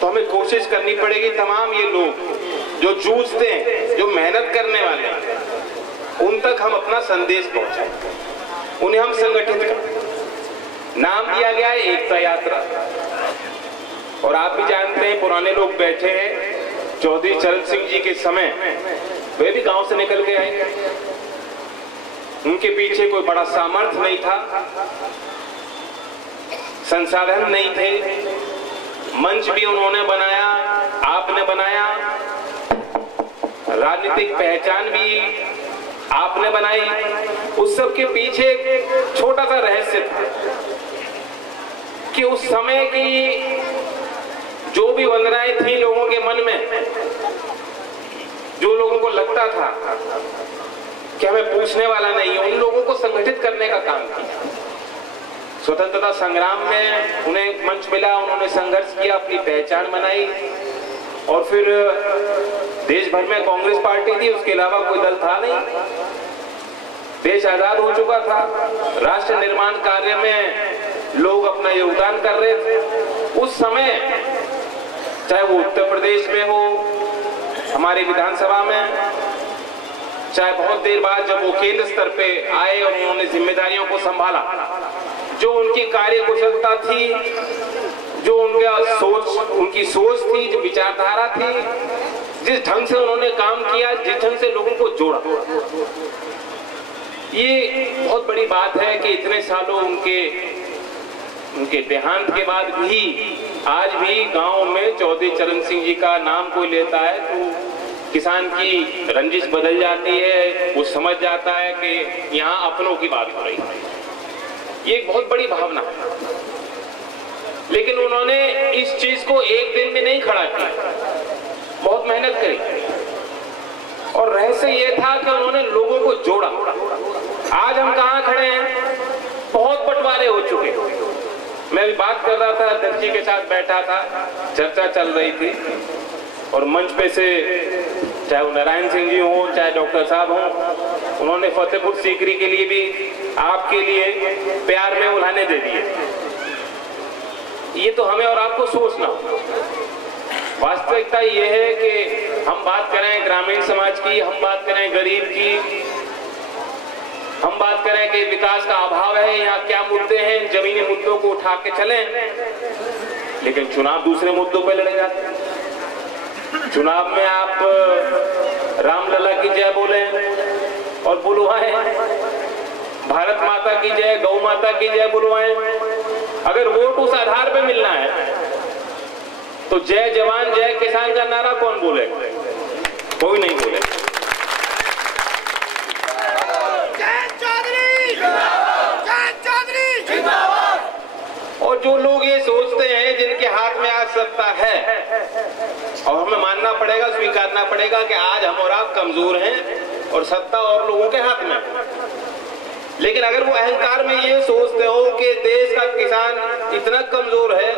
तो हमें कोशिश करनी पड़ेगी तमाम ये लोग जो जूझते हैं, जो मेहनत करने वाले हैं, उन तक हम अपना संदेश पहुंचाएं, उन्हें हम संगठित करें। नाम दिया गया है एकता यात्रा, और आप भी जानते हैं पुराने लोग बैठे हैं, चौधरी चरण सिंह जी के समय वे भी गांव से निकल के आए, उनके पीछे कोई बड़ा सामर्थ्य नहीं था, संसाधन नहीं थे, मंच भी उन्होंने बनाया, आपने बनाया, राजनीतिक पहचान भी आपने बनाई। उस सब के पीछे एक छोटा सा रहस्य था कि उस समय की जो भी वंदनाएं थी लोगों के मन में, जो लोगों को लगता था कि हमें पूछने वाला नहीं है, उन लोगों को संगठित करने का काम किया। स्वतंत्रता संग्राम में उन्हें मंच मिला, उन्होंने संघर्ष किया, अपनी पहचान बनाई, और फिर देश भर में कांग्रेस पार्टी थी, उसके अलावा कोई दल था नहीं। देश आजाद हो चुका था, राष्ट्र निर्माण कार्य में लोग अपना योगदान कर रहे थे। उस समय चाहे वो उत्तर प्रदेश में हो, हमारी विधानसभा में, चाहे बहुत देर बाद जब वो केंद्र स्तर पे आए और उन्होंने जिम्मेदारियों को संभाला, जो उनकी कार्यकुशलता थी, जो उनकी सोच थी, जो विचारधारा थी, जिस ढंग से उन्होंने काम किया, जिस ढंग से लोगों को जोड़ा, ये बहुत बड़ी बात है कि इतने सालों उनके देहांत के बाद भी आज भी गांव में चौधरी चरण सिंह जी का नाम कोई लेता है तो किसान की रंजिश बदल जाती है, वो समझ जाता है कि यहाँ अपनों की बात हो रही है। ये एक बहुत बड़ी भावना है, लेकिन उन्होंने इस चीज को एक दिन में नहीं खड़ा किया, बहुत मेहनत करी, और रहस्य ये था कि उन्होंने लोगों को जोड़ा। आज हम कहाँ खड़े हैं, बहुत बंटवारे हो चुके। मैं भी बात कर रहा था, अध्यक्ष जी के साथ बैठा था, चर्चा चल रही थी, और मंच पे से चाहे वो नारायण सिंह जी हो, चाहे डॉक्टर साहब हो, उन्होंने फतेहपुर सीकरी के लिए भी आपके लिए प्यार में उल्हाने दे दिए। ये तो हमें और आपको सोचना। वास्तविकता ये है कि हम बात करें ग्रामीण समाज की, हम बात करें गरीब की, हम बात करें कि विकास का अभाव है, यहाँ क्या मुद्दे हैं, जमीनी मुद्दों को उठा के चलें, लेकिन चुनाव दूसरे मुद्दों पर लड़े जाते हैं। चुनाव में आप रामलला की जय बोले और बुलवाएं, भारत माता की जय, गौ माता की जय बुलवाएं। अगर वोट उस आधार पे मिलना है तो जय जवान जय किसान का नारा कौन बोले? कोई नहीं बोले। और जो लोग ये सोचते हैं, जिनके हाथ में आज सत्ता है, और हमें मानना पड़ेगा, स्वीकारना पड़ेगा कि आज हम और आप कमजोर हैं और सत्ता और लोगों के हाथ में। लेकिन अगर वो अहंकार में ये सोचते हो कि देश का किसान इतना कमजोर है,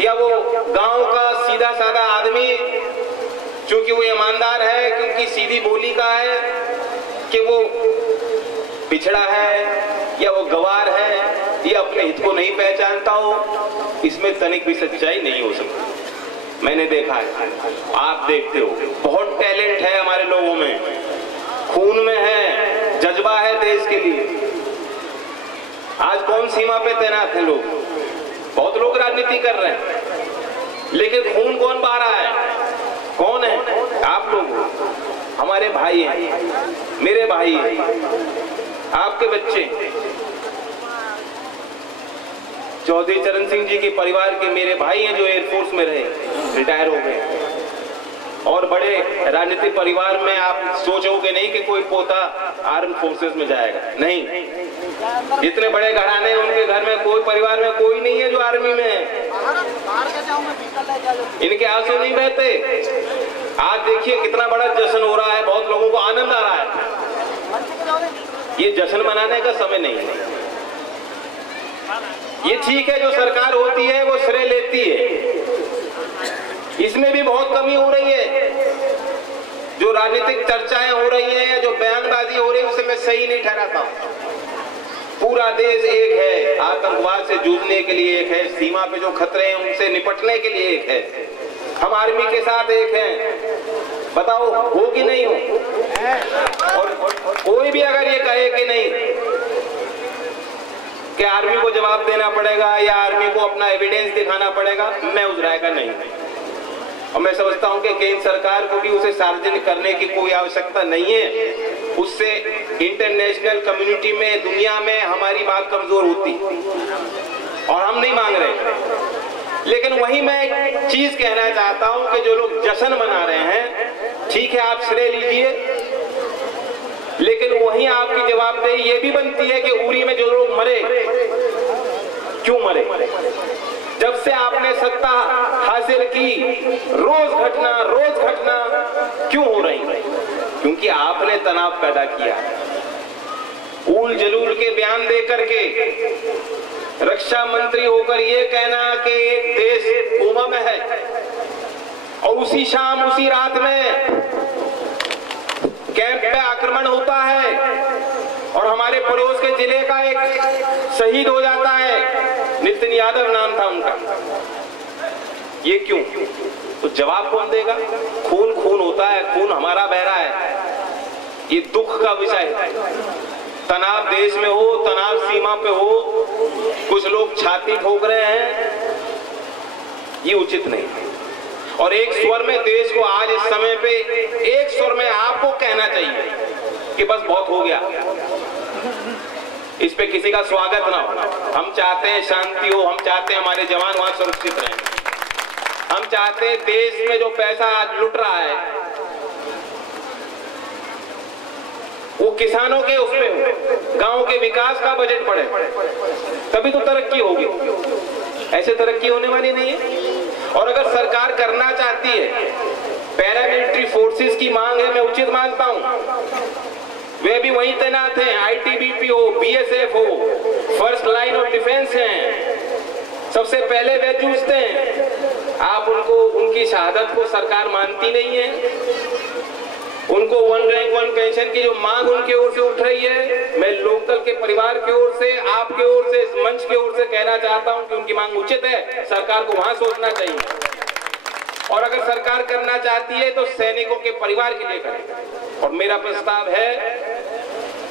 या वो गांव का सीधा साधा आदमी क्योंकि वो ईमानदार है, क्योंकि सीधी बोली का है, कि वो पिछड़ा है या वो गवार है, या अपने हित को नहीं पहचानता हो, इसमें तनिक भी सच्चाई नहीं हो सकती। मैंने देखा है, आप देखते हो, बहुत टैलेंट है हमारे लोगों में, खून में है, जज्बा है देश के लिए। आज कौन सीमा पे तैनात है लोग? बहुत लोग राजनीति कर रहे हैं, लेकिन खून कौन बहा रहा है? कौन है? आप लोग हो, हमारे भाई हैं, मेरे भाई हैं, आपके बच्चे। चौधरी चरण सिंह जी के परिवार के मेरे भाई हैं जो एयरफोर्स में रहे, रिटायर हो गए, और बड़े राजनीतिक परिवार में आप सोचोगे नहीं कि कोई पोता आर्म फोर्सेस में जाएगा, नहीं। जितने बड़े घराने हैं उनके घर में कोई परिवार में कोई नहीं है जो आर्मी में है। इनके आंसू नहीं बहते। आज देखिए कितना बड़ा जश्न हो रहा है, बहुत लोगों को आनंद आ रहा है। ये जश्न मनाने का समय नहीं है। ये ठीक है, जो सरकार होती है वो श्रेय लेती है, इसमें भी बहुत कमी हो रही है। जो राजनीतिक चर्चाएं हो रही हैं या जो बयानबाजी हो रही है, उसे मैं सही नहीं ठहराता। पूरे पूरा देश एक है, आतंकवाद से जूझने के लिए एक है, सीमा पे जो खतरे हैं उनसे निपटने के लिए एक है, हम आर्मी के साथ एक हैं। बताओ हो कि नहीं हो? और कोई भी अगर ये कहे कि नहीं कि आर्मी को जवाब देना पड़ेगा या आर्मी को अपना एविडेंस दिखाना पड़ेगा, मैं उस राय का नहीं। और मैं समझता हूं कि केंद्र सरकार को भी उसे सार्वजनिक करने की कोई आवश्यकता नहीं है, उससे इंटरनेशनल कम्युनिटी में, दुनिया में हमारी बात कमजोर होती और हम नहीं मांग रहे। लेकिन वही मैं एक चीज कहना चाहता हूं कि जो लोग जश्न मना रहे हैं, ठीक है आप श्रेय लीजिए, लेकिन वही आपकी जवाबदेही ये भी बनती है कि उरी में जो लोग मरे, क्यों मरे? जब से आपने सत्ता हासिल की, रोज घटना क्यों हो रही? क्योंकि आपने तनाव पैदा किया। उल जलूल के बयान दे करके रक्षा मंत्री होकर ये कहना कि एक देश कोमा में है, और उसी शाम उसी रात में कैंप पे आक्रमण होता है और हमारे पड़ोस के जिले का एक शहीद हो जाता है, नितिन यादव नाम था उनका। ये क्यों? तो जवाब कौन देगा? खून खून होता है, खून हमारा बह रहा है, ये दुख का विषय है। तनाव देश में हो, तनाव सीमा पे हो, कुछ लोग छाती ठोक रहे हैं, ये उचित नहीं है। और एक स्वर में देश को आज इस समय पे एक स्वर में आपको कहना चाहिए कि बस बहुत हो गया, इस पे किसी का स्वागत ना हो। हम चाहते हैं शांति हो, हम चाहते हैं हमारे जवान वहां सुरक्षित रहें, हम चाहते हैं देश में जो पैसा आज लुट रहा है वो किसानों के उसमें हो, गांव के विकास का बजट बढ़े, तभी तो तरक्की होगी, ऐसे तरक्की होने वाली नहीं है। और अगर सरकार करना चाहती है, पैरामिलिट्री फोर्सेस की मांग है, मैं उचित मानता हूं, वे भी वहीं तैनात हैं, आईटीबीपी हो, बीएसएफ हो, फर्स्ट लाइन ऑफ डिफेंस हैं, सबसे पहले वे जूझते हैं। आप उनको, उनकी शहादत को सरकार मानती नहीं है। उनको 1 रैंक 1 पेंशन की जो मांग उनकी ओर से उठ रही है, मैं लोकदल के परिवार की ओर से, आपके ओर से, इस मंच की ओर से कहना चाहता हूं कि उनकी मांग उचित है, सरकार को वहां सोचना चाहिए। और अगर सरकार करना चाहती है तो सैनिकों के परिवार के लिए करे। और मेरा प्रस्ताव है,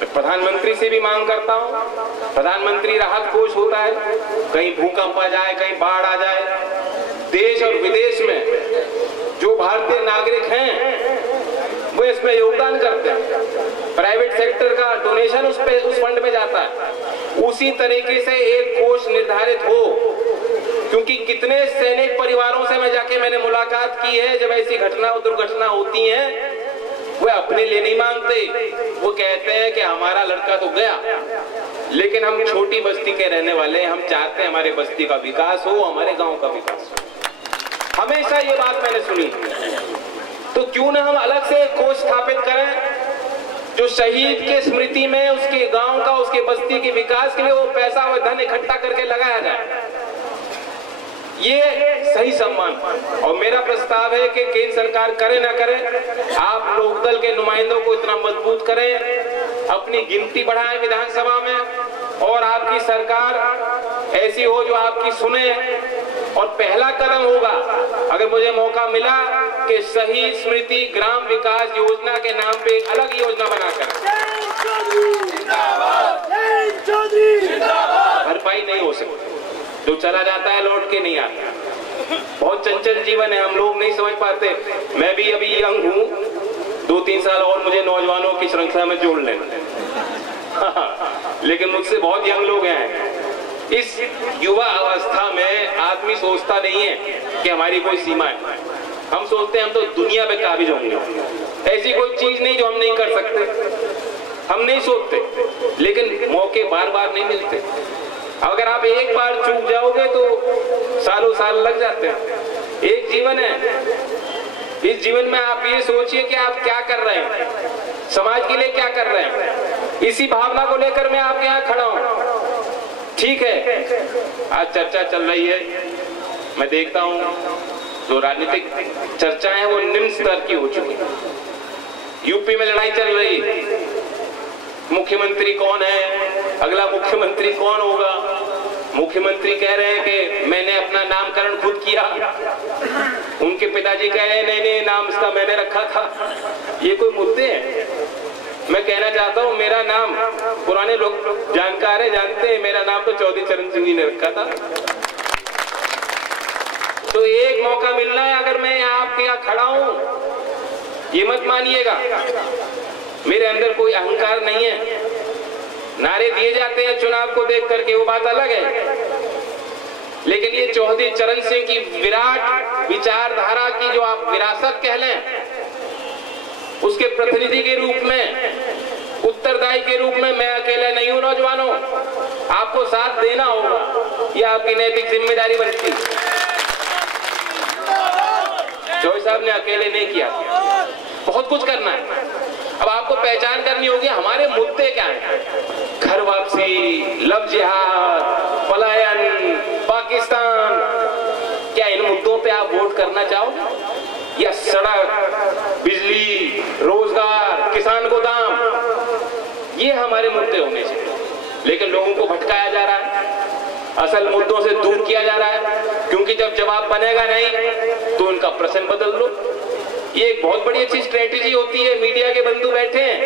प्रधानमंत्री से भी मांग करता हूं, प्रधानमंत्री राहत कोष होता है, कहीं भूकंप आ जाए, कहीं बाढ़ आ जाए, देश और विदेश में जो भारतीय नागरिक हैं वो इसमें योगदान करते हैं, प्राइवेट सेक्टर का डोनेशन उस फंड में जाता है। उसी तरीके से एक कोष निर्धारित हो, क्योंकि कितने सैनिक परिवारों से मैंने मुलाकात की है, जब ऐसी घटना और दुर्घटना होती है वो अपने लिए नहीं मांगते, वो कहते हैं कि हमारा लड़का तो गया, लेकिन हम छोटी बस्ती के रहने वाले हैं, हम चाहते हैं हमारे बस्ती का विकास हो, हमारे गांव का विकास हो। हमेशा ये बात मैंने सुनी। तो क्यों ना हम अलग से कोष स्थापित करें जो शहीद के स्मृति में उसके गांव का, उसके बस्ती के विकास के लिए वो पैसा व धन इकट्ठा करके लगाया जाए, ये सही सम्मान। और मेरा प्रस्ताव है कि केंद्र सरकार करे ना करे, आप लोकदल के नुमाइंदों को इतना मजबूत करें, अपनी गिनती बढ़ाएं विधानसभा में, और आपकी सरकार ऐसी हो जो आपकी सुने। और पहला कदम होगा, अगर मुझे मौका मिला, कि शहीद स्मृति ग्राम विकास योजना के नाम पे एक अलग योजना बनाकर भरपाई नहीं हो सकती, जो चला जाता है लौट के नहीं आता। बहुत चंचल जीवन है, हम लोग नहीं समझ पाते। मैं भी अभी यंग हूँ, 2-3 साल और मुझे नौजवानों की श्रृंखला में जोड़ लें लेकिन मुझसे बहुत यंग लोग हैं। इस युवा अवस्था में आदमी सोचता नहीं है कि हमारी कोई सीमा है, हम सोचते हैं हम तो दुनिया पे काबिज होंगे, ऐसी कोई चीज नहीं जो हम नहीं कर सकते, हम नहीं सोचते, लेकिन मौके बार बार नहीं मिलते। अगर आप एक बार चूक जाओगे तो सालों साल लग जाते हैं। एक जीवन है, इस जीवन में आप ये सोचिए कि आप क्या कर रहे हैं, समाज के लिए क्या कर रहे हैं। इसी भावना को लेकर मैं आपके यहाँ खड़ा हूँ। ठीक है, आज चर्चा चल रही है, मैं देखता हूँ जो राजनीतिक चर्चा है वो निम्न स्तर की हो चुकी है। यूपी में लड़ाई चल रही है, मुख्यमंत्री कौन है, अगला मुख्यमंत्री कौन होगा। मुख्यमंत्री कह रहे हैं कि मैंने अपना नामकरण खुद किया, उनके पिताजी कह रहे हैं नहीं नहीं नाम इसका मैंने रखा था। ये कोई मुद्दे हैं? मैं कहना चाहता हूं मेरा नाम पुराने लोग जानकार है, जानते हैं मेरा नाम तो चौधरी चरण सिंह जी ने रखा था। तो एक मौका मिलना है, अगर मैं आपके यहाँ खड़ा हूं, ये मत मानिएगा मेरे अंदर कोई अहंकार नहीं है। नारे दिए जाते हैं चुनाव को देख करके, वो बात अलग है, लेकिन ये चौधरी चरण सिंह की विराट विचारधारा की जो आप विरासत कह लें, उसके प्रतिनिधि के रूप में, उत्तरदायी के रूप में मैं अकेला नहीं हूं। नौजवानों, आपको साथ देना होगा, यह आपकी नैतिक जिम्मेदारी बनती। चौधरी साहब ने अकेले नहीं किया, बहुत कुछ करना है। अब आपको पहचान करनी होगी हमारे मुद्दे क्या हैं। घर वापसी, लव जिहाद, पलायन, पाकिस्तान, क्या इन मुद्दों पे आप वोट करना चाहोगे? या सड़क, बिजली, रोजगार, किसान को दाम, ये हमारे मुद्दे होने चाहिए। लेकिन लोगों को भटकाया जा रहा है, असल मुद्दों से दूर किया जा रहा है, क्योंकि जब जवाब बनेगा नहीं तो उनका प्रश्न बदल लो। ये एक बहुत बड़ी अच्छी स्ट्रेटेजी होती है। मीडिया के बंधु बैठे हैं,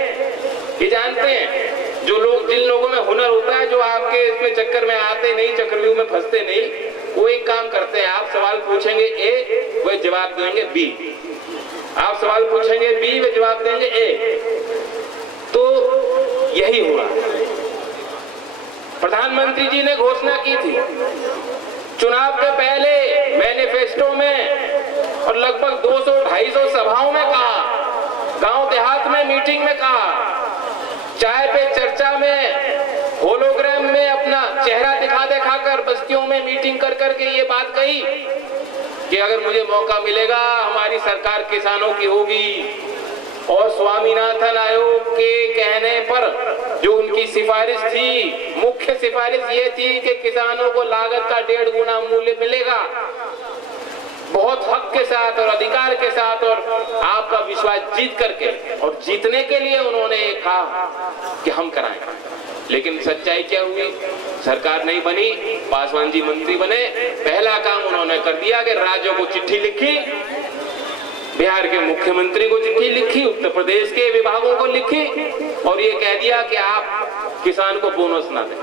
ये जानते हैं, जो लोग, जिन लोगों में हुनर होता है, जो आपके इसमें चक्कर में आते नहीं, चक्रव्यूह में फंसते नहीं, वो एक काम करते हैं, आप सवाल पूछेंगे ए, वे जवाब देंगे बी, आप सवाल पूछेंगे बी, वे जवाब देंगे ए। तो यही हुआ। प्रधानमंत्री जी ने घोषणा की थी चुनाव के पहले मैनिफेस्टो में, और लगभग 200-250 सभाओं में कहा, गांव देहात में मीटिंग में कहा, चाय पे चर्चा में, होलोग्राम में अपना चेहरा दिखाकर बस्तियों में मीटिंग कर करके ये बात कही कि अगर मुझे मौका मिलेगा हमारी सरकार किसानों की होगी। और स्वामीनाथन आयोग के कहने पर जो उनकी सिफारिश थी, मुख्य सिफारिश ये थी कि किसानों को लागत का 1.5 गुना मूल्य मिलेगा, बहुत हक के साथ और अधिकार के साथ, और आपका विश्वास जीत करके, और जीतने के लिए उन्होंने कहा कि हम कराएं। लेकिन सच्चाई क्या हुई? सरकार नहीं बनी, पासवान जी मंत्री बने। पहला काम उन्होंने कर दिया कि राज्यों को चिट्ठी लिखी, बिहार के मुख्यमंत्री को चिट्ठी लिखी, उत्तर प्रदेश के विभागों को लिखी, और ये कह दिया कि आप किसान को बोनस ना दें।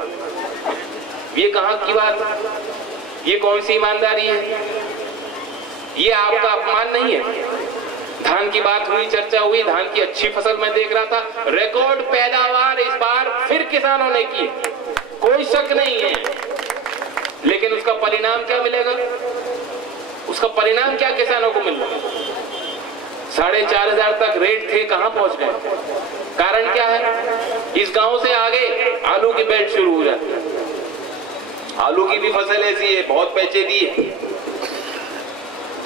ये कहां की बात? ये कौन सी ईमानदारी है? ये आपका अपमान नहीं है? धान की बात हुई, चर्चा हुई, धान की अच्छी फसल मैं देख रहा था, रिकॉर्ड पैदावार इस बार फिर किसानों ने की, कोई शक नहीं है। लेकिन उसका परिणाम क्या मिलेगा? उसका परिणाम क्या किसानों को मिल रहा? 4,500 तक रेट थे, कहां पहुंच गए? कारण क्या है? इस गांव से आगे आलू की बेल्ट शुरू हो जाती है। आलू की भी फसल ऐसी है, बहुत पैसे दिए,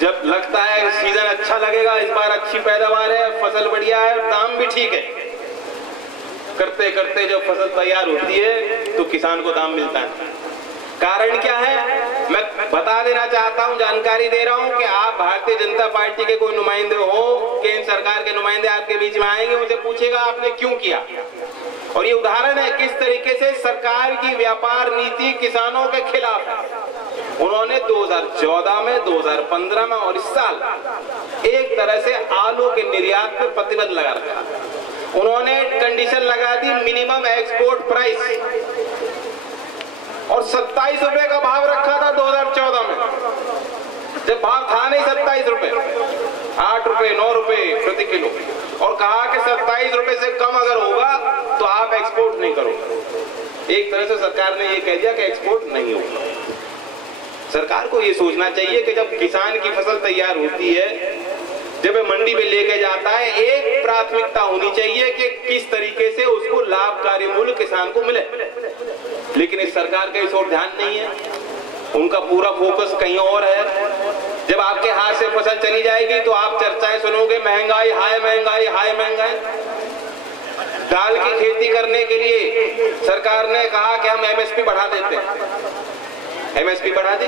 जब लगता है सीजन अच्छा लगेगा, इस बार अच्छी पैदावार है, फसल बढ़िया है, दाम भी ठीक है, करते करते जब फसल तैयार होती है तो किसान को दाम मिलता है। कारण क्या है? मैं बता देना चाहता हूं, जानकारी दे रहा हूं कि आप भारतीय जनता पार्टी के कोई नुमाइंदे हो, केंद्र सरकार के नुमाइंदे आपके बीच में आएंगे, उनसे पूछेगा आपने क्यों किया। और ये उदाहरण है किस तरीके से सरकार की व्यापार नीति किसानों के खिलाफ है। उन्होंने 2014 में, 2015 में और इस साल एक तरह से आलू के निर्यात पर प्रतिबंध लगा रखा। उन्होंने कंडीशन लगा दी मिनिमम एक्सपोर्ट प्राइस, और 27 रुपए का भाव रखा था 2014 में, जब भाव था नहीं 27 रुपए, 8 रुपए 9 रुपए प्रति किलो, और कहा कि 27 रुपए से कम अगर होगा तो आप एक्सपोर्ट नहीं करोगे। एक तरह से सरकार ने ये कह दिया कि एक्सपोर्ट नहीं होगा। सरकार को ये सोचना चाहिए कि जब किसान की फसल तैयार होती है, जब मंडी में लेके जाता है, एक प्राथमिकता होनी चाहिए कि किस तरीके से उसको लाभकारी मूल्य किसान को मिले। लेकिन इस सरकार का इस ओर ध्यान नहीं है, उनका पूरा फोकस कहीं और है। जब आपके हाथ से फसल चली जाएगी तो आप चर्चाएं सुनोगे, महंगाई हाय महंगाई हाय महंगाई। दाल की खेती करने के लिए सरकार ने कहा कि हम एमएसपी बढ़ा देते हैं, एमएसपी बढ़ा दी,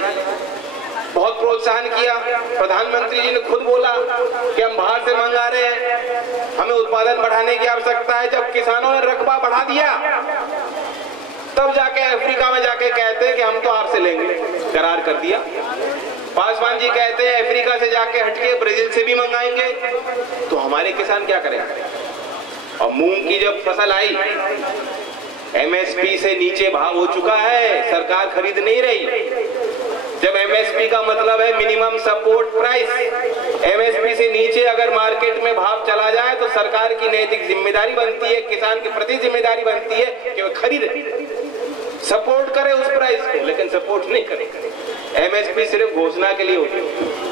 बहुत प्रोत्साहन प्रोत्साहन किया। प्रधानमंत्री जी ने खुद बोला कि हम बाहर से मंगा रहे हैं, हमें उत्पादन बढ़ाने की आवश्यकता है। जब किसानों ने रकबा बढ़ा दिया तब जाके अफ्रीका में जाके कहते हैं कि हम तो आपसे लेंगे, करार कर दिया। पासवान जी कहते हैं अफ्रीका से जाके हटके ब्राजील से भी मंगाएंगे। तो हमारे किसान क्या करेंगे? और मूंग की जब फसल आई, एमएसपी से नीचे भाव हो चुका है, सरकार खरीद नहीं रही। जब एमएसपी का मतलब है मिनिमम सपोर्ट प्राइस, एमएसपी से नीचे अगर मार्केट में भाव चला जाए तो सरकार की नैतिक जिम्मेदारी बनती है, किसान के प्रति जिम्मेदारी बनती है कि वो खरीदे, सपोर्ट करे उस प्राइस को, लेकिन सपोर्ट नहीं करे। एमएसपी सिर्फ घोषणा के लिए होती है।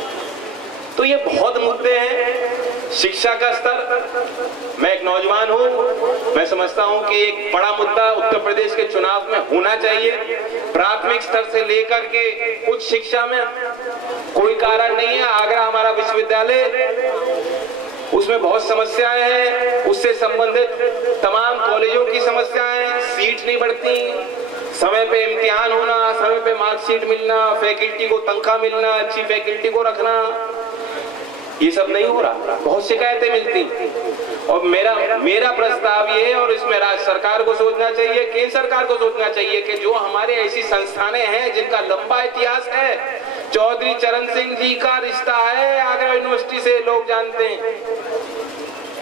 तो ये बहुत मुद्दे हैं। शिक्षा का स्तर, मैं एक नौजवान हूं, मैं समझता हूं कि एक बड़ा मुद्दा उत्तर प्रदेश के चुनाव में होना चाहिए। प्राथमिक स्तर से लेकर के उच्च शिक्षा में कोई कारण नहीं है। आगरा हमारा विश्वविद्यालय, उसमें बहुत समस्याएं हैं, उससे संबंधित तमाम कॉलेजों की समस्याएं, सीट नहीं बढ़ती, समय पे इम्तिहान होना, समय पे मार्कशीट मिलना, फैकल्टी को तनख्वाह मिलना, अच्छी फैकल्टी को रखना, ये सब नहीं हो रहा। बहुत शिकायतें मिलती। और मेरा प्रस्ताव ये है, और इसमें राज्य सरकार को सोचना चाहिए, केंद्र सरकार को सोचना चाहिए कि जो हमारे ऐसी संस्थानें हैं जिनका लंबा इतिहास है, चौधरी चरण सिंह जी का रिश्ता है आगरा यूनिवर्सिटी से, लोग जानते हैं,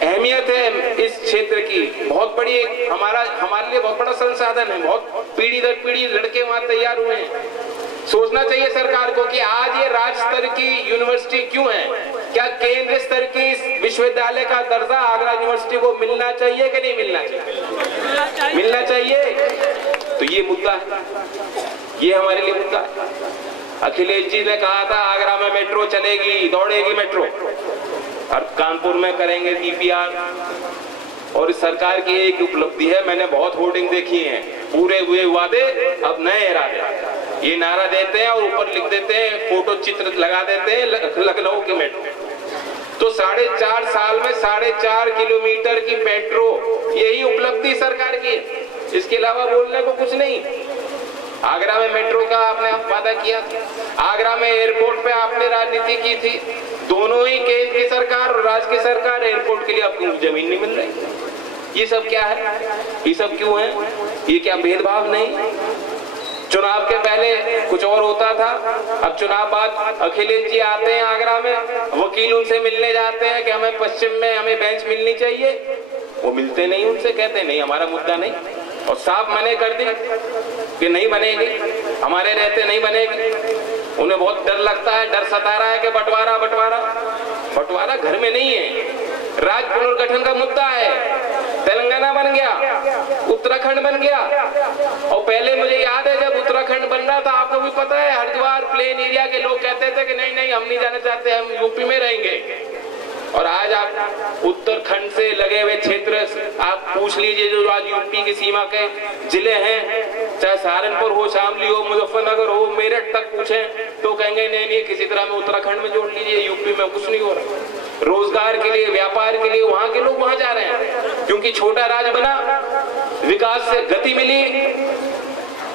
अहमियत है इस क्षेत्र की, बहुत बड़ी हमारे लिए बहुत बड़ा संसाधन है, बहुत पीढ़ी दर पीढ़ी लड़के वहां तैयार हुए हैं। सोचना चाहिए सरकार को कि आज ये राज्य स्तर की यूनिवर्सिटी क्यों है, क्या केंद्र स्तर की विश्वविद्यालय का दर्जा आगरा यूनिवर्सिटी को मिलना चाहिए कि नहीं मिलना चाहिए? मिलना चाहिए। तो ये मुद्दा है, ये हमारे लिए मुद्दा है। अखिलेश जी ने कहा था आगरा में मेट्रो चलेगी, दौड़ेगी मेट्रो, और कानपुर में करेंगे डीपीआर। और इस सरकार की एक उपलब्धि है, मैंने बहुत होर्डिंग देखी हैं, पूरे हुए वादे अब नए इरादे। ये नारा देते हैं और ऊपर लिख देते हैं, फोटो चित्र लगा देते हैं लखनऊ के मेट्रो। तो 4.5 साल में 4.5 किलोमीटर की मेट्रो, यही उपलब्धि सरकार की है, इसके अलावा बोलने को कुछ नहीं। आगरा में मेट्रो का आपने वादा किया, आगरा में एयरपोर्ट पे आपने राजनीति की थी। दोनों ही केंद्र की सरकार और राज्य की सरकार एयरपोर्ट के लिए आपको जमीन नहीं मिल रही। ये सब क्या है? ये सब क्यों है? ये क्या भेदभाव नहीं? चुनाव के पहले कुछ और होता था, अब चुनाव बाद अखिलेश जी आते हैं आगरा में, वकील उनसे मिलने जाते हैं कि हमें पश्चिम में हमें बेंच मिलनी चाहिए, वो मिलते नहीं, उनसे कहते नहीं हमारा मुद्दा नहीं, और साफ मने कर दी कि नहीं बनेगी, हमारे रहते नहीं बनेगी। उन्हें बहुत डर लगता है, डर सता रहा है कि बंटवारा बंटवारा बंटवारा घर में नहीं है, राज्य पुनर्गठन का मुद्दा है। तेलंगाना बन गया, उत्तराखंड बन गया, और पहले मुझे याद है जब उत्तराखंड बन रहा था, आपको भी पता है, हरिद्वार प्लेन एरिया के लोग कहते थे कि नहीं नहीं हम नहीं जाना चाहते, हम यूपी में रहेंगे। और आज आप उत्तराखंड से लगे हुए क्षेत्र आप पूछ लीजिए, जो आज यूपी की सीमा के जिले हैं, चाहे सहारनपुर हो, शामली हो, मुजफ्फरनगर हो, मेरठ तक पूछें तो कहेंगे नहीं नहीं किसी तरह में उत्तराखंड में जोड़ लीजिए, यूपी में कुछ नहीं हो रहा। रोजगार के लिए, व्यापार के लिए वहां के लोग वहां जा रहे हैं, क्योंकि छोटा राज्य बना, विकास से गति मिली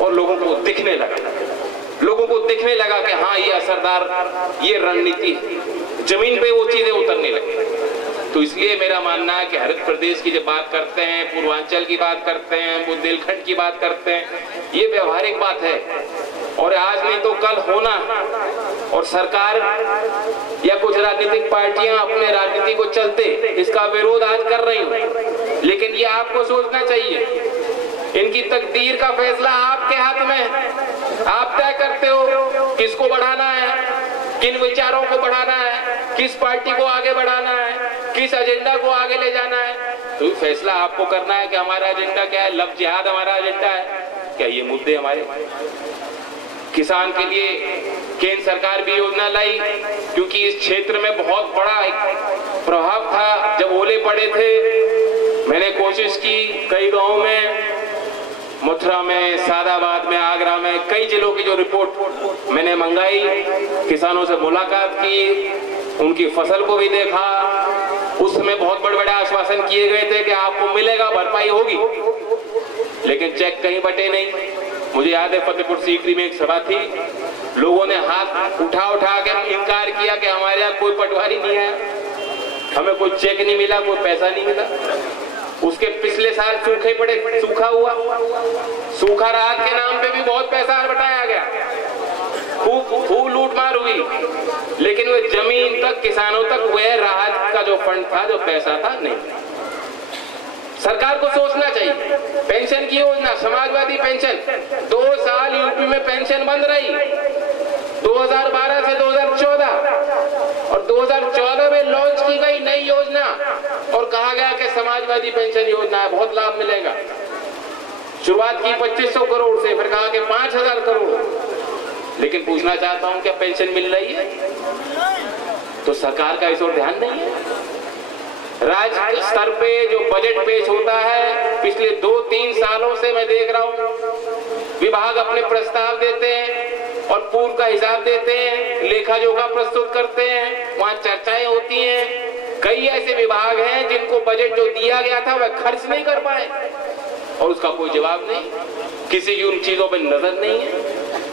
और लोगों को दिखने लगा कि हाँ ये असरदार, ये रणनीति, जमीन पे वो चीजें उतरने लगी। तो इसलिए मेरा मानना है कि हरित प्रदेश की जब बात करते हैं, पूर्वांचल की बात करते हैं, बुंदेलखंड की बात करते हैं, ये व्यवहारिक बात है, और आज नहीं तो कल होना। और सरकार या कुछ राजनीतिक पार्टियां अपने राजनीति को चलते इसका विरोध आज कर रही हैं, लेकिन ये आपको सोचना चाहिए, इनकी तकदीर का फैसला आपके हाथ में है। आप तय करते हो किसको बढ़ाना है, किन विचारों को बढ़ाना है, किस पार्टी को आगे बढ़ाना है, किस एजेंडा को आगे ले जाना है। तो फैसला आपको करना है कि हमारा एजेंडा क्या है। लव जिहाद हमारा एजेंडा है क्या? ये मुद्दे हमारे। किसान के लिए केंद्र सरकार भी योजना लाई, क्योंकि इस क्षेत्र में बहुत बड़ा एक प्रभाव था। जब ओले पड़े थे, मैंने कोशिश की कई गांवों में, मथुरा में, सादाबाद में, आगरा में, कई जिलों की जो रिपोर्ट मैंने मंगाई, किसानों से मुलाकात की, उनकी फसल को भी देखा। उसमें बहुत बड़े आश्वासन किए गए थे कि आपको मिलेगा, भरपाई होगी, लेकिन चेक कहीं बटे नहीं। मुझे याद है फतेहपुर सीकरी में एक सभा थी, लोगों ने हाथ उठा के किया कि हमारे यहाँ कोई पटवारी नहीं आया, हमें कोई चेक नहीं मिला, कोई पैसा नहीं मिला। उसके पिछले साल सूखे पड़े, सूखा हुआ, सूखा राहत के नाम पे भी बहुत पैसा बटाया गया, खूब लूटमार हुई, लेकिन वो जमीन तक, किसानों तक वह राहत का जो फंड था, जो पैसा था, नहीं। सरकार को सोचना चाहिए। पेंशन की योजना, समाजवादी पेंशन, 2 साल यूपी में पेंशन बंद रही, 2012 से 2014, और 2014 में लॉन्च की गई नई योजना और कहा गया कि समाजवादी पेंशन योजना है, बहुत लाभ मिलेगा। शुरुआत की 2500 करोड़ से, फिर कहा कि 5000 करोड़। लेकिन पूछना चाहता हूं, क्या पेंशन मिल रही है? तो सरकार का इस ओर ध्यान नहीं है। राज्य स्तर पे जो बजट पेश होता है, पिछले 2-3 सालों से मैं देख रहा हूं, विभाग अपने प्रस्ताव देते हैं और पूर्व का हिसाब देते हैं, लेखा जोखा प्रस्तुत करते हैं, वहां चर्चाएं होती हैं। कई ऐसे विभाग हैं जिनको बजट जो दिया गया था वह खर्च नहीं कर पाए और उसका कोई जवाब नहीं, किसी की उन चीजों पर नजर नहीं है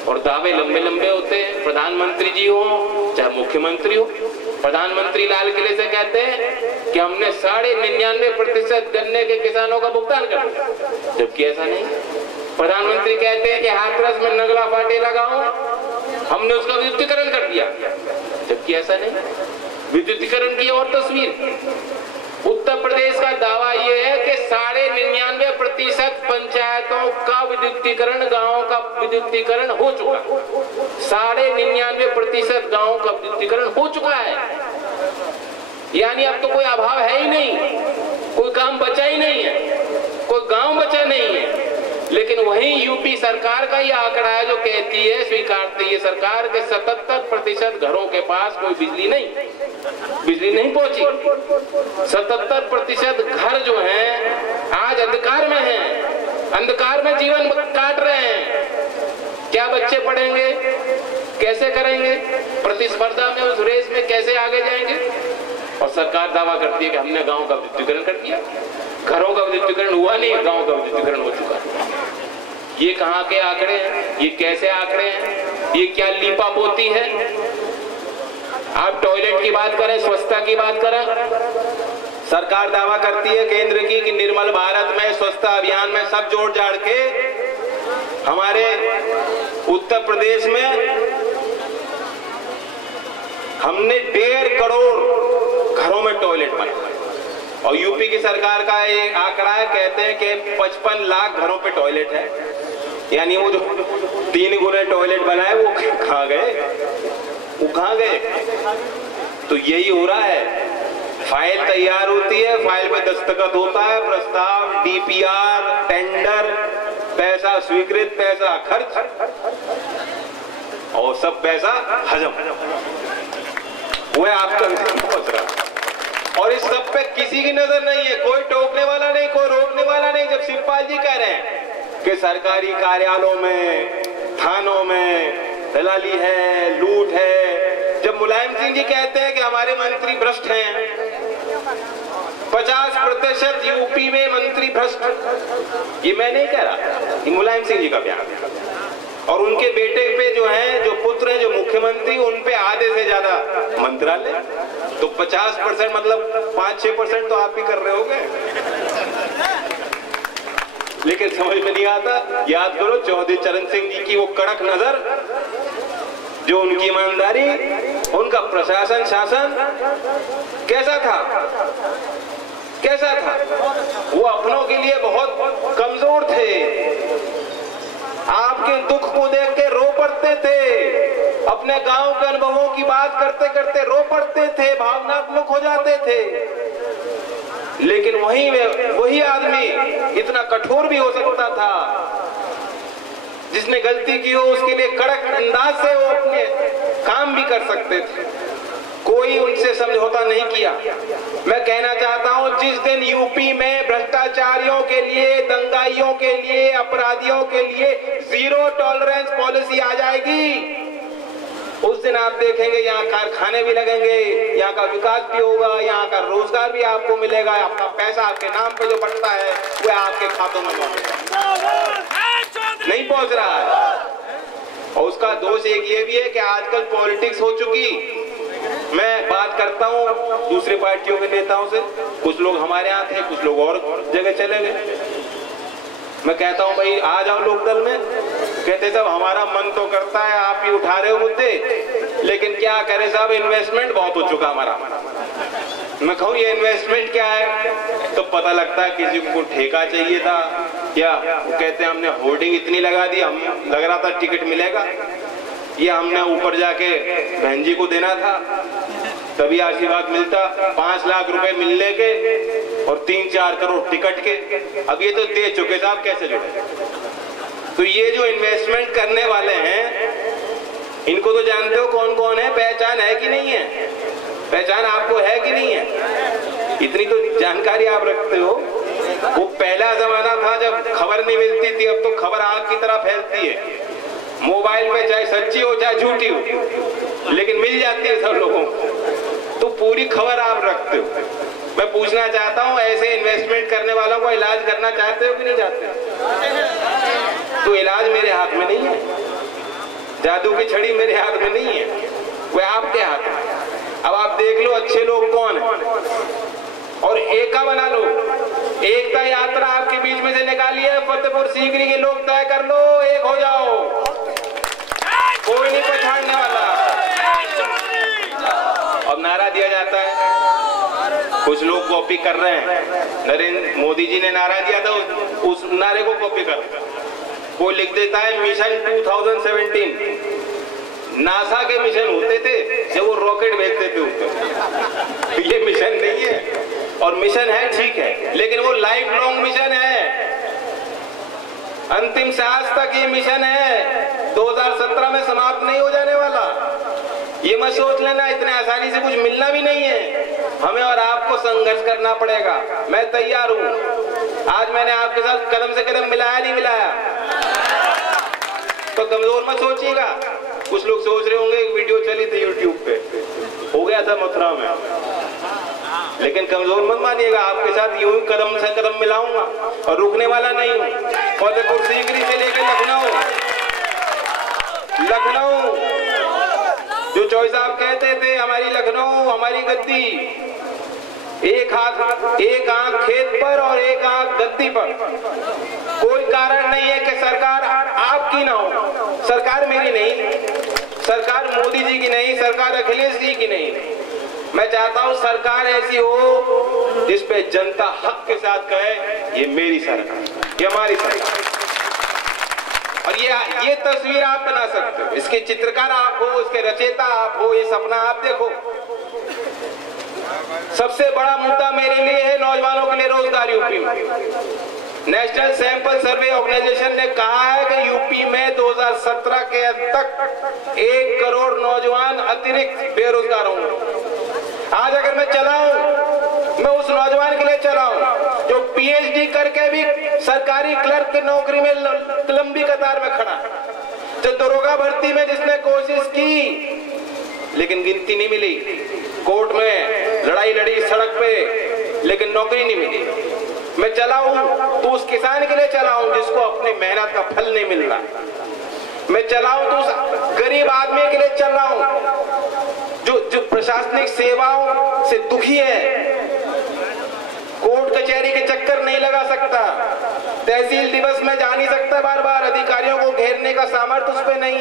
और दावे लंबे लंबे होते हैं। प्रधानमंत्री जी हो चाहे मुख्यमंत्री हो, प्रधानमंत्री लाल किले से कहते हैं कि हमने 99.99% गन्ने के किसानों का भुगतान कर दिया, जबकि ऐसा नहीं। प्रधानमंत्री कहते हैं कि हाथरस में नगला फाटेला गांव हमने उसका विद्युतीकरण कर दिया, जबकि ऐसा नहीं। विद्युतीकरण की और तस्वीर, उत्तर प्रदेश का दावा यह है कि 99.99% पंचायतों का विद्युतीकरण, गांवों का विद्युतीकरण हो चुका, 99.99% गांवों का विद्युतीकरण हो चुका है। यानी अब तो कोई अभाव है ही नहीं, कोई काम बचा ही नहीं है, कोई गांव बचा नहीं है। लेकिन वही यूपी सरकार का यह आंकड़ा है जो कहती है, स्वीकारती है सरकार के 77% घरों के पास कोई बिजली नहीं पहुंची। 77% घर जो हैं आज अंधकार में हैं, अंधकार में जीवन काट रहे हैं। क्या बच्चे पढ़ेंगे, कैसे करेंगे, प्रतिस्पर्धा में उस रेस में कैसे आगे जाएंगे? और सरकार दावा करती है कि हमने गांव का विद्युतीकरण कर दिया। घरों का विद्युतीकरण हुआ नहीं, गांव का विद्युतीकरण हो चुका है। ये कहां के आंकड़े हैं? ये कैसे आंकड़े हैं? ये क्या लीपापोती है? आप टॉयलेट की बात करें, स्वच्छता की बात करें, सरकार दावा करती है केंद्र की कि निर्मल भारत में, स्वच्छता अभियान में सब जोड़ जाड़ के हमारे उत्तर प्रदेश में हमने 1.5 करोड़ घरों में टॉयलेट बनाए। और यूपी की सरकार का एक आंकड़ा है, कहते हैं कि 55 लाख घरों पे टॉयलेट है। यानी वो जो 3 गुने टॉयलेट बनाए वो कहां गए? तो यही हो रहा है, फाइल तैयार होती है, फाइल पे दस्तखत होता है, प्रस्ताव, डीपीआर, टेंडर, पैसा स्वीकृत, पैसा खर्च और सब पैसा हजम, वो आपका पहुंच रहा। और इस सब पे किसी की नजर नहीं है, कोई टोकने वाला नहीं, कोई रोकने वाला नहीं। जब शिवपाल जी कह रहे हैं कि सरकारी कार्यालयों में, थानों में दलाली है, लूट है, जब मुलायम सिंह जी कहते हैं कि हमारे मंत्री भ्रष्ट हैं, 50% यूपी में मंत्री भ्रष्ट, ये मैं नहीं कह रहा, ये मुलायम सिंह जी का बयान है। और उनके बेटे पे जो है, जो पुत्र है, जो मुख्यमंत्री, उन पे आधे से ज्यादा मंत्रालय, तो 50% मतलब 5-6% तो आप ही कर रहे होगे। लेकिन समझ में नहीं आता। याद करो चौधरी चरण सिंह जी की वो कड़क नजर, जो उनकी ईमानदारी, उनका प्रशासन, शासन कैसा था? वो अपनों के लिए बहुत कमजोर थे, आपके दुख को देख के रो पड़ते थे, अपने गांव के अनुभवों की बात करते करते रो पड़ते थे, भावनात्मक हो जाते थे। लेकिन वही आदमी इतना कठोर भी हो सकता था, जिसने गलती की हो उसके लिए कड़क अंदाज से वो अपने काम भी कर सकते थे। कोई उनसे समझौता नहीं किया। मैं कहना चाहता हूं, जिस दिन यूपी में भ्रष्टाचारियों के लिए, दंगाइयों के लिए, अपराधियों के लिए 0 टॉलरेंस पॉलिसी आ जाएगी, उस दिन आप देखेंगे यहाँ कारखाने भी लगेंगे, यहाँ का विकास भी होगा, यहाँ का रोजगार भी आपको मिलेगा, आपका पैसा आपके नाम पे जो बढ़ता है वह आपके खातों में नहीं पहुंच रहा है। और उसका दोष एक ये भी है कि आजकल पॉलिटिक्स हो चुकी, मैं बात करता हूँ दूसरी पार्टियों के नेताओं से, कुछ लोग हमारे यहाँ थे, कुछ लोग और जगह चले गए। मैं कहता हूँ भाई आ जाओ लोकदल में, कहते साहब हमारा मन तो करता है, आप ही उठा रहे हो मुद्दे, लेकिन क्या करें साहब, इन्वेस्टमेंट बहुत हो चुका हमारा। मैं कहूँ ये इन्वेस्टमेंट क्या है, तो पता लगता है किसी को ठेका चाहिए था, क्या वो कहते हैं हमने होर्डिंग इतनी लगा दी, हम लग रहा था टिकट मिलेगा, ये हमने ऊपर जाके बहन जी को देना था तभी आशीर्वाद मिलता, 5 लाख रुपए मिलने के और 3-4 करोड़ टिकट के, अब ये तो दे चुके साहब, कैसे जुड़े। तो ये जो इन्वेस्टमेंट करने वाले हैं इनको तो जानते हो कौन कौन है, पहचान है कि नहीं है, पहचान आपको है कि नहीं है, इतनी तो जानकारी आप रखते हो। वो पहला जमाना था जब खबर नहीं मिलती थी, अब तो खबर आग की तरह फैलती है, मोबाइल में चाहे सच्ची हो चाहे झूठी हो, लेकिन मिल जाती है सब लोगों को, तो पूरी खबर आप रखते हो। मैं पूछना चाहता हूं, ऐसे इन्वेस्टमेंट करने वालों को इलाज करना चाहते हो कि नहीं चाहते? तो इलाज मेरे हाथ में नहीं है, जादू की छड़ी मेरे हाथ में नहीं है, वह आपके हाथ में। अब आप देख लो अच्छे लोग कौन है और एकता बना लो, एकता यात्रा आपके बीच में से निकालिए, फतेहपुर सीकरी के लोग तय कर लो, एक हो जाओ, कोई नहीं पछाड़ने वाला। अब नारा दिया जाता है, कुछ लोग कॉपी कर रहे हैं, नरेंद्र मोदी जी ने नारा दिया था, उस नारे को कॉपी कर, कोई लिख देता है मिशन 2017, नासा के मिशन होते थे जब वो रॉकेट भेजते थे ऊपर, ये मिशन नहीं है, और मिशन है ठीक है, लेकिन वो लाइफ लॉन्ग मिशन है, अंतिम सांस तक ये मिशन है, 2017 में समाप्त नहीं हो जाने वाला। ये मत सोच लेना इतने आसानी से कुछ मिलना भी नहीं है, हमें और आपको संघर्ष करना पड़ेगा। मैं तैयार हूं, आज मैंने आपके साथ कदम से कदम मिलाया नहीं मिलाया, तो कमजोर मत सोचिएगा। कुछ लोग सोच रहे होंगे एक वीडियो चली थी यूट्यूब पे, हो गया था मथुरा में, लेकिन कमजोर मत मानिएगा, आपके साथ यूं ही कदम से कदम मिलाऊंगा और रुकने वाला नहीं हूं। फतेहपुर सीकरी से लेकर लखनऊ, जो चौधरी साहब कहते थे हमारी लखनऊ हमारी गद्दी, एक हाथ एक आंख खेत पर और एक आंख गद्दी पर। कोई कारण नहीं है कि सरकार आपकी ना हो, सरकार मेरी नहीं, सरकार मोदी जी की नहीं, सरकार अखिलेश जी की नहीं, मैं चाहता हूं सरकार ऐसी हो जिसपे जनता हक के साथ कहे ये मेरी सरकार, ये हमारी सरकार। और ये तस्वीर आप बना सकते हो, इसके चित्रकार आप हो, इसके रचयिता आप हो, ये सपना आप देखो। सबसे बड़ा मुद्दा मेरे लिए है नौजवानों के लिए रोजगार। यूपी में नेशनल सैंपल सर्वे ऑर्गेनाइजेशन ने कहा है कि यूपी में 2017 के अंत तक 1 करोड़ नौजवान अतिरिक्त बेरोजगार होंगे। आज अगर मैं चलाऊं, मैं उस नौजवान के लिए चलाऊं जो पीएचडी करके भी सरकारी क्लर्क की नौकरी में लंबी कतार में खड़ा, जो दरोगा भर्ती में जिसने कोशिश की लेकिन गिनती नहीं मिली, कोर्ट में लड़ाई लड़ी सड़क पे लेकिन नौकरी नहीं मिली। मैं चलाऊं तो उस किसान के लिए चलाऊं जिसको अपनी मेहनत का फल नहीं मिल रहा। मैं चलाऊं तो उस गरीब आदमी के लिए चल रहा हूं जो प्रशासनिक सेवाओं से दुखी है, कोर्ट कचहरी के चक्कर नहीं लगा सकता, तहसील दिवस में जा नहीं सकता बार बार, अधिकारियों को घेरने का सामर्थ्य उस पर नहीं।